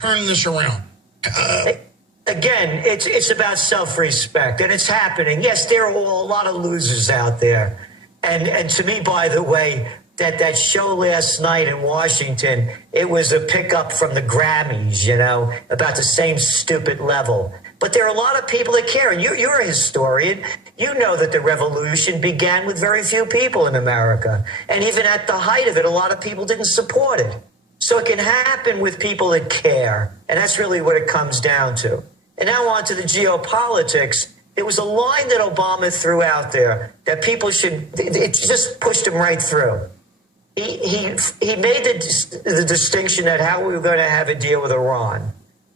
turn this around? Again, it's about self-respect, and it's happening. Yes, there are a lot of losers out there. And to me, by the way, that show last night in Washington, it was a pickup from the Grammys, about the same stupid level. But there are a lot of people that care. And you're a historian. You know that the revolution began with very few people in America. And even at the height of it, a lot of people didn't support it. So it can happen with people that care. And that's really what it comes down to. And now on to the geopolitics. There was a line that Obama threw out there that people it just pushed him right through. He made the distinction that how we were going to have a deal with Iran.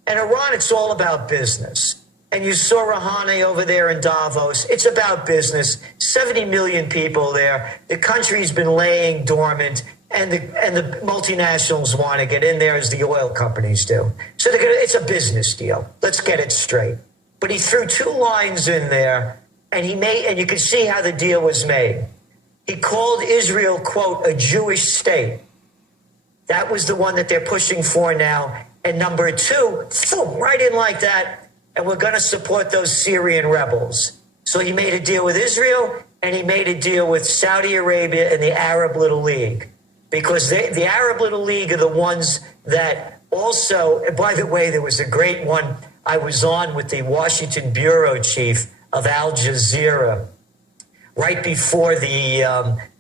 And Iran, it's all about business. And you saw Rouhani over there in Davos. It's about business. 70 million people there. The country's been laying dormant. And the multinationals want to get in there as the oil companies do. So it's a business deal. Let's get it straight. But he threw two lines in there, and you can see how the deal was made. He called Israel, quote, a Jewish state. That was the one that they're pushing for now. And number two, boom, right in like that. And we're going to support those Syrian rebels. So he made a deal with Israel, and he made a deal with Saudi Arabia and the Arab Little League. Because the Arab Little League are the ones that also, and by the way, there was a great one I was on with the Washington bureau chief of Al Jazeera right before the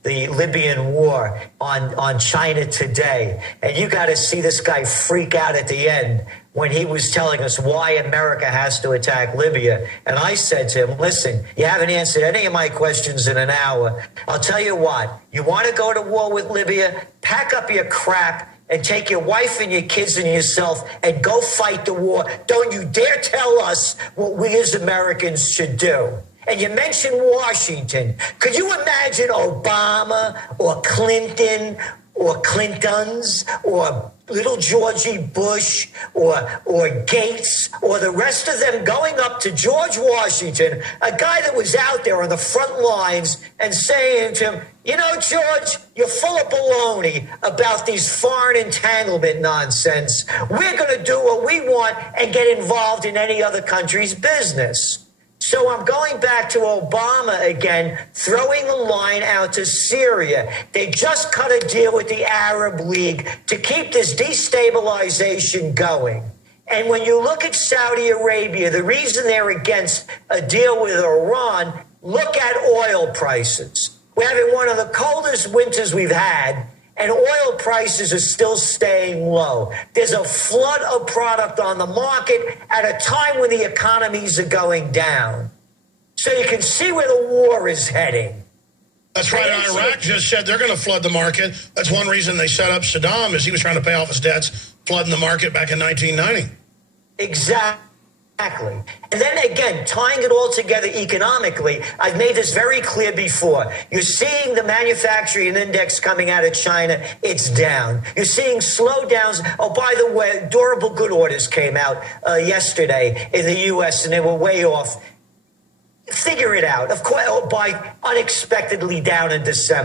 Libyan war on China Today. And you got to see this guy freak out at the end when he was telling us why America has to attack Libya. And I said to him, listen, you haven't answered any of my questions in an hour. I'll tell you what, you want to go to war with Libya, pack up your crap and take your wife and your kids and yourself and go fight the war. Don't you dare tell us what we as Americans should do. And you mentioned Washington. Could you imagine Obama or Clinton or Clintons or little Georgie Bush or Gates or the rest of them going up to George Washington, a guy that was out there on the front lines, and saying to him, George, you're full of baloney about these foreign entanglement nonsense. We're going to do what we want and get involved in any other country's business. So I'm going back to Obama again, throwing a line out to Syria. They just cut a deal with the Arab League to keep this destabilization going. And when you look at Saudi Arabia, the reason they're against a deal with Iran, look at oil prices. We're having one of the coldest winters we've had, and oil prices are still staying low. There's a flood of product on the market at a time when the economies are going down. So you can see where the war is heading. That's right. Iraq just said they're going to flood the market. That's one reason they set up Saddam, is he was trying to pay off his debts, flooding the market back in 1990. Exactly. And then again, tying it all together economically, I've made this very clear before. You're seeing the manufacturing index coming out of China. It's down. You're seeing slowdowns. Oh, by the way, durable good orders came out yesterday in the U.S. and they were way off. Figure it out. Of course, by unexpectedly down in December.